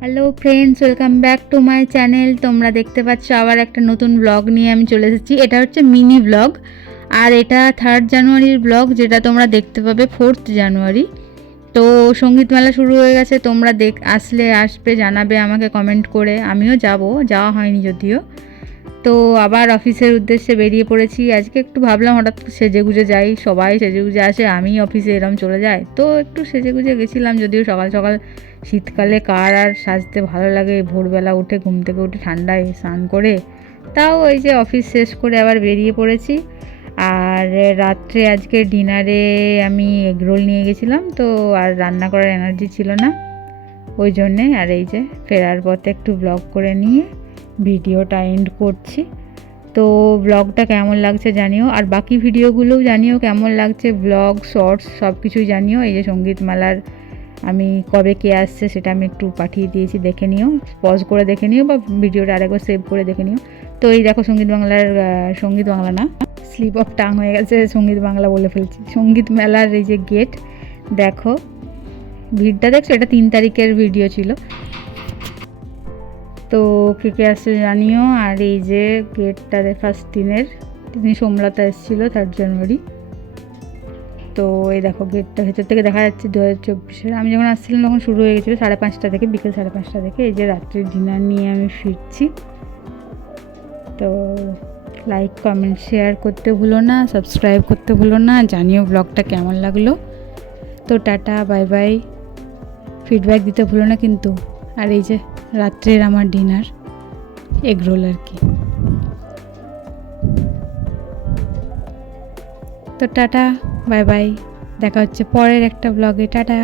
Hello friends, welcome back to my channel. তোমরা দেখতে পাচ্ছ আবার একটা নতুন ব্লগ নিয়ে আমি চলে এসেছি। এটা হচ্ছে মিনি ব্লগ, আর এটা 3 জানুয়ারির ব্লগ, যেটা তোমরা দেখতে পাবে 4 জানুয়ারি। তো সঙ্গীত মেলা শুরু হয়ে গেছে, তোমরা আসবে, জানাবে আমাকে কমেন্ট করে। আমিও যাওয়া হয়নি যদিও। তো আবার অফিসের উদ্দেশ্যে বেরিয়ে পড়েছি। আজকে একটু ভাবলাম হঠাৎ সেজেগুজে যাই, সবাই সেজেগুজে আসে, আমি অফিসে এরম চলে যাই, তো একটু সেজেগুজে গেছিলাম। যদিও সকাল সকাল শীতকালে কার আর সাজতে ভালো লাগে, ভোরবেলা উঠে ঘুম থেকে উঠে ঠান্ডায় স্নান করে, তাও ওই যে অফিস শেষ করে আবার বেরিয়ে পড়েছি। আর রাত্রে আজকে ডিনারে আমি এগরোল নিয়ে গেছিলাম, তো আর রান্না করার এনার্জি ছিল না, ওই জন্যে। আর এই যে ফেরার পথে একটু ব্লগ করে নিয়ে ভিডিওটা এন্ড করছি। তো ব্লগটা কেমন লাগছে জানিও, আর বাকি ভিডিওগুলোও জানিও কেমন লাগছে, ব্লগ শর্টস সব কিছুই জানিও। এই যে সঙ্গীত মেলার আমি কবে কে আসছে সেটা আমি একটু পাঠিয়ে দিয়েছি, দেখে নিও, পজ করে দেখে নিও, বা ভিডিওটা আরেকবার সেভ করে দেখে নিও। তো এই দেখো সঙ্গীত বাংলা না, স্লিপ অফ টাং হয়ে গেছে, সঙ্গীত বাংলা বলে ফেলছি। সঙ্গীত মেলার এই যে গেট দেখো, ভিড়টা দেখছো, এটা 3 তারিখের ভিডিও ছিল। তো কে কে আসছে জানিও। আর এই যে গেটটা ফার্স্ট দিনের সোমলতা এসেছিলো 3 জানুয়ারি। তো এই দেখো গেটটা ভেতর থেকে দেখা যাচ্ছে 2024-এর। আমি যখন আসছিলাম তখন শুরু হয়ে গেছিলো 5:30 থেকে, বিকেল 5:30 থেকে। এই যে রাত্রের ডিনার নিয়ে আমি ফিরছি। তো লাইক কমেন্ট শেয়ার করতে ভুলো না, সাবস্ক্রাইব করতে ভুলো না, জানিও ব্লগটা কেমন লাগলো। তো টাটা, বাই বাই, ফিডব্যাক দিতে ভুলো না কিন্তু। আর এই যে রাত্রের আমার ডিনার এগরোল আর কি। তো টাটা, বাই বাই, দেখা হচ্ছে পরের একটা ব্লগে। টাটা।